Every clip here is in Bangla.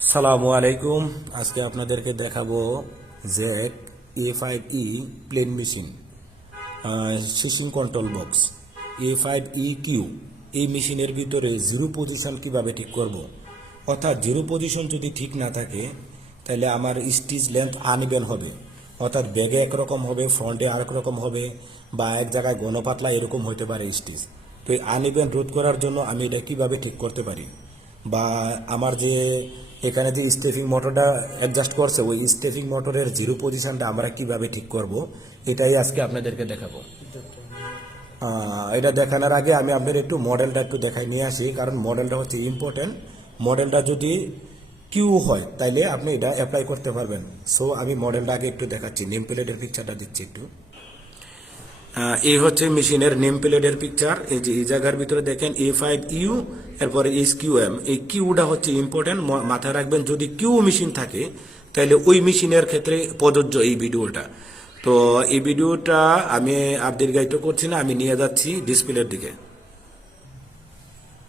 সালামু আলাইকুম। আজকে আপনাদেরকে দেখাবো Jack A5E plain machine switching control box A5EQ। এই মেশিনের ভিতরে জিরো পজিশন কিভাবে ঠিক করব। অর্থাৎ জিরো পজিশন যদি ঠিক না থাকে তাহলে আমার স্টিচ লেন্থ আনইভেন হবে, অর্থাৎ ব্যাগে একরকম হবে, ফ্রন্টে আরেক রকম হবে, বা এক জায়গায় ঘন পাতলা এরকম হতে পারে স্টিচ। তো এই আনইভেন রোধ করার জন্য আমি এটা কিভাবে ঠিক করতে পারি, বা আমার যে এখানে যে স্টেপিং মোটরটা অ্যাডজাস্ট করছে ওই স্টেপিং মোটরের জিরো পজিশনটা আমরা কিভাবে ঠিক করব, এটাই আজকে আপনাদেরকে দেখাবো। এটা দেখানোর আগে আমি আপনাদের একটু মডেলটা একটু দেখাই নিয়ে আসি, কারণ মডেলটা হচ্ছে ইম্পর্টেন্ট। মডেলটা যদি কিউ হয় তাইলে আপনি এটা অ্যাপ্লাই করতে পারবেন। সো আমি মডেলটা আগে একটু দেখাচ্ছি, নেম প্লেটের পিকচারটা দিচ্ছি একটু। এই হচ্ছে মেশিনের নেম প্লেটের পিকচার। এই যে এই জায়গার ভিতরে দেখেন A5U, এরপরে SQM। এই কিউটা হচ্ছে ইম্পর্টেন্ট, মাথায় রাখবেন। যদি কিউ মেশিন থাকে তাহলে ওই মেশিনের ক্ষেত্রে প্রযোজ্য এই ভিডিওটা। তো এই ভিডিওটা আমি আর দীর্ঘায়িত করছি না, আমি নিয়ে যাচ্ছি ডিসপ্লের দিকে।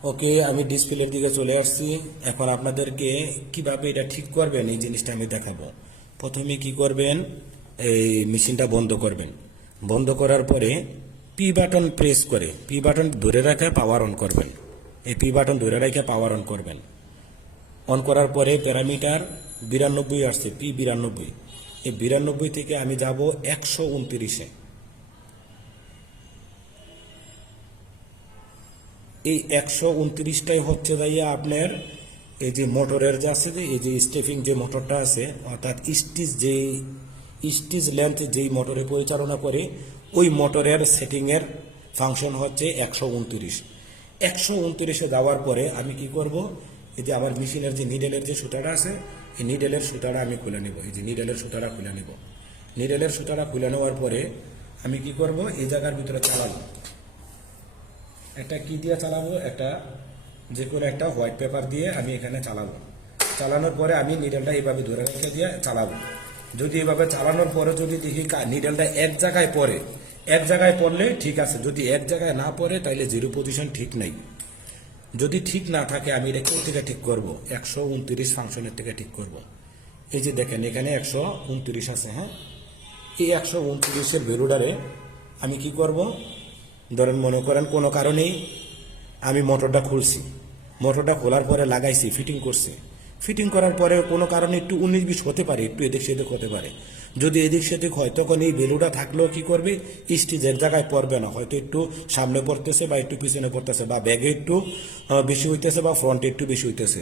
ওকে, আমি ডিসপ্লের দিকে চলে আসছি। এখন আপনাদেরকে কিভাবে এটা ঠিক করবেন এই জিনিসটা আমি দেখাবো। প্রথমে কি করবেন, এই মেশিনটা বন্ধ করবেন। বন্ধ করার পরে পি বাটন প্রেস করে পি বাটন ধরে রাখে পাওয়ার অন করবেন। এই পি বাটন ধরে রেখে পাওয়ার অন করবেন। অন করার পরে প্যারামিটার 92 আসছে, P92। এই 92 থেকে আমি যাব 129-এ। এই 129টাই হচ্ছে যাইয়া আপনার এই যে মোটরের যে আছে, যে এই যে স্টেপিং যে মোটরটা আছে, অর্থাৎ স্টিচ লেন্থ যেই মোটরে পরিচালনা করে ওই মোটরের সেটিংয়ের ফাংশন হচ্ছে 129। 129-এ যাওয়ার পরে আমি কি করব, এই যে আমার মেশিনের যে নিডেলের যে সুতাটা আছে, এই নিডেলের সুতাটা আমি খুলে নেব। এই যে নিডেলের সুতাটা খুলে নেব। নিডেলের সুতাটা খুলে নেওয়ার পরে আমি কি করব, এই জায়গার ভিতরে চালাবো। একটা কি দিয়ে চালাবো, একটা যে কোনো একটা হোয়াইট পেপার দিয়ে আমি এখানে চালাবো। চালানোর পরে আমি নিডেলটা এইভাবে ধরে রেখে দিয়ে চালাবো। যদি এইভাবে চালানোর পরে যদি দেখি নিডেলটা এক জায়গায় পড়ে, এক জায়গায় পড়লে ঠিক আছে। যদি এক জায়গায় না পড়ে তাহলে জিরো পজিশন ঠিক নাই। যদি ঠিক না থাকে আমি এটা কোথা থেকে ঠিক করব, 129 ফাংশনের থেকে ঠিক করব। এই যে দেখেন এখানে 129 আছে। হ্যাঁ, এই 129-এর ভ্যালুটারে আমি কি করব, ধরেন মনে করেন কোনো কারণেই আমি মোটরটা খুলছি, মোটরটা খোলার পরে লাগাইছি, ফিটিং করছি। ফিটিং করার পরে কোনো কারণে একটু 19-20 হতে পারে, একটু এদিক সেদিক হতে পারে। যদি এদিক সেদিক হয় তখন এই ভ্যালুটা থাকলেও কি করবে, স্টিচের জায়গায় পড়বে না, হয়তো একটু সামনে পড়তেছে বা একটু পিছনে পড়তেছে, বা ব্যাগে একটু বেশি হইতেছে বা ফ্রন্টে একটু বেশি হইতেছে।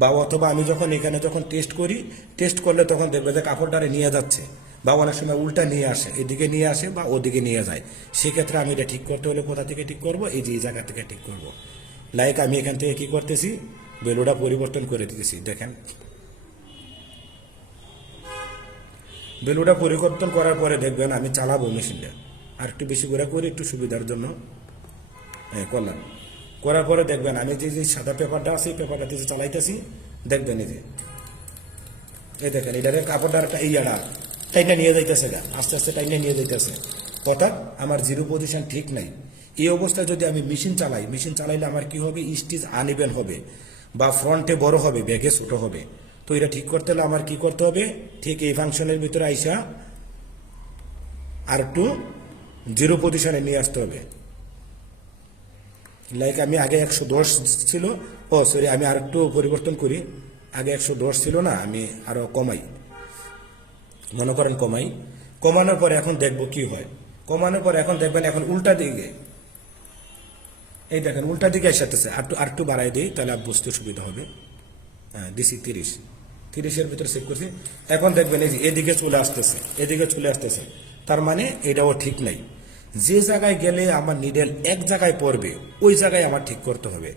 বা অথবা আমি যখন এখানে যখন টেস্ট করি, টেস্ট করলে তখন দেখবে যে কাপড়টারে নিয়ে যাচ্ছে, বা অনেক সময় উল্টা নিয়ে আসে, এদিকে নিয়ে আসে বা ওদিকে নিয়ে যায়। সেক্ষেত্রে আমি এটা ঠিক করতে হলে কোথা থেকে ঠিক করব, এই যে এই জায়গা থেকে ঠিক করব। লাইক আমি এখান থেকে কি করতেছি, ভ্যালুটা পরিবর্তন করে দিতেছি। দেখেন ভ্যালুটা পরিবর্তন করার পরে দেখবেন আমি চালাবো মেশিনটা আর একটু বেশি করে করি একটু সুবিধার জন্য। করলাম, করার পরে দেখবেন আমি যে যে সাদা পেপারটা আছে এই পেপারটাতে যে চালাইতেছি, দেখবেন এই দেখেন এটারে কাপড়টার একটা ইয়াটা টাইনা নিয়ে যাইতেছে, আস্তে আস্তে টাইনা নিয়ে যাইতেছে। অর্থাৎ আমার জিরো পজিশন ঠিক নাই। এই অবস্থায় যদি আমি মেশিন চালাই, মেশিন চালাইলে আমার কি হবে, স্টিচ আনইভেন হবে, বা ফ্রন্টে বড় হবে, ব্যাগে ছোট হবে। তো এটা ঠিক করতে হলে আমার কি করতে হবে, ঠিক এই ফাংশনের ভিতরে আইসা আর একটু জিরো পজিশনে নিয়ে আসতে হবে। লাইক আমি আগে 110 ছিল, সরি আমি আর একটু পরিবর্তন করি। আগে 110 ছিল না, আমি আরো কমাই, মনে করেন কমাই। কমানোর পরে এখন দেখবো কি হয়। কমানোর পরে এখন দেখবেন এখন উল্টা দিকে, এই দেখেন উল্টা দিকে এসেছে। আর একটু বাড়াই দিই তাহলে বুঝতে সুবিধা হবে। হ্যাঁ দিছি 30-এর ভিতরে সেভ করছি। এখন দেখবেন এই যে এদিকে চলে আসতেছে, এদিকে চলে আসতেছে। তার মানে এটাও ঠিক নাই। যে জায়গায় গেলে আমার নিডেল এক জায়গায় পড়বে ওই জায়গায় আমার ঠিক করতে হবে।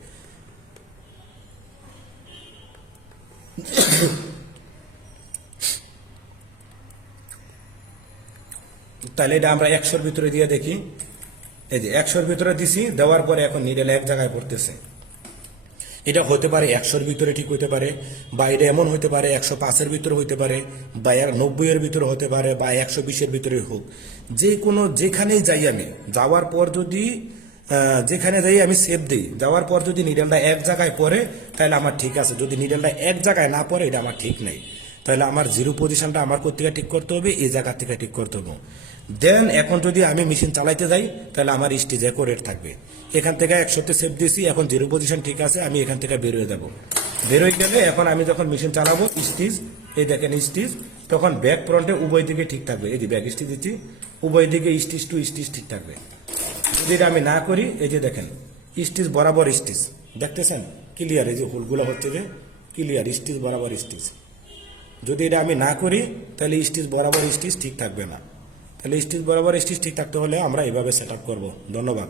তাহলে এটা আমরা 100-র ভিতরে দিয়ে দেখি। এই যে 100-র ভিতরে দিছি, দেওয়ার পরে এখন নিডেল এক জায়গায় পড়তেছে। এটা হতে পারে 100-র ভিতরে ঠিক হইতে পারে, বা এটা এমন হইতে পারে 105-এর ভিতরে হইতে পারে, বা 90-এর ভিতরে হতে পারে, বা 120-এর ভিতরে হোক। যে কোনো যেখানেই যাই আমি, যাওয়ার পর যদি যেখানে যাই আমি সেভ দিই, যাওয়ার পর যদি নিডেলটা এক জায়গায় পড়ে তাহলে আমার ঠিক আছে, যদি নিডেলটা এক জায়গায় না পড়ে এটা আমার ঠিক নেই, তাহলে আমার জিরো পজিশনটা আমার কোথেকে ঠিক করতে হবে, এই জায়গা থেকে ঠিক করতে হবে। দেন এখন যদি আমি মেশিন চালাইতে যাই তাহলে আমার স্টিচ অ্যাকুরেট থাকবে। এখান থেকে 100-তে সেভ দিয়েছি, এখন জিরো পজিশন ঠিক আছে, আমি এখান থেকে বেরোয় যাব। বেরোয় গেলে এখন আমি যখন মেশিন চালাবো স্টিচ, এই দেখেন স্টিচ, তখন ব্যাক ফ্রন্টে উভয় দিকে ঠিক থাকবে। এই যে ব্যাক স্টিচ দিচ্ছি, উভয় দিকে স্টিচ টু স্টিচ ঠিক থাকবে। যদি এটা আমি না করি, এই যে দেখেন স্টিচ বরাবর স্টিচ, দেখতেছেন ক্লিয়ার, এই যে হোলগুলো হচ্ছে যে ক্লিয়ার, স্টিচ বরাবর স্টিচ। যদি এটা আমি না করি তাহলে স্টিচ বরাবর স্টিচ ঠিক থাকবে না। তাহলে স্টিচ বরাবর স্টিচ ঠিক থাকতে হলে আমরা এভাবে সেট আপ করবো। ধন্যবাদ।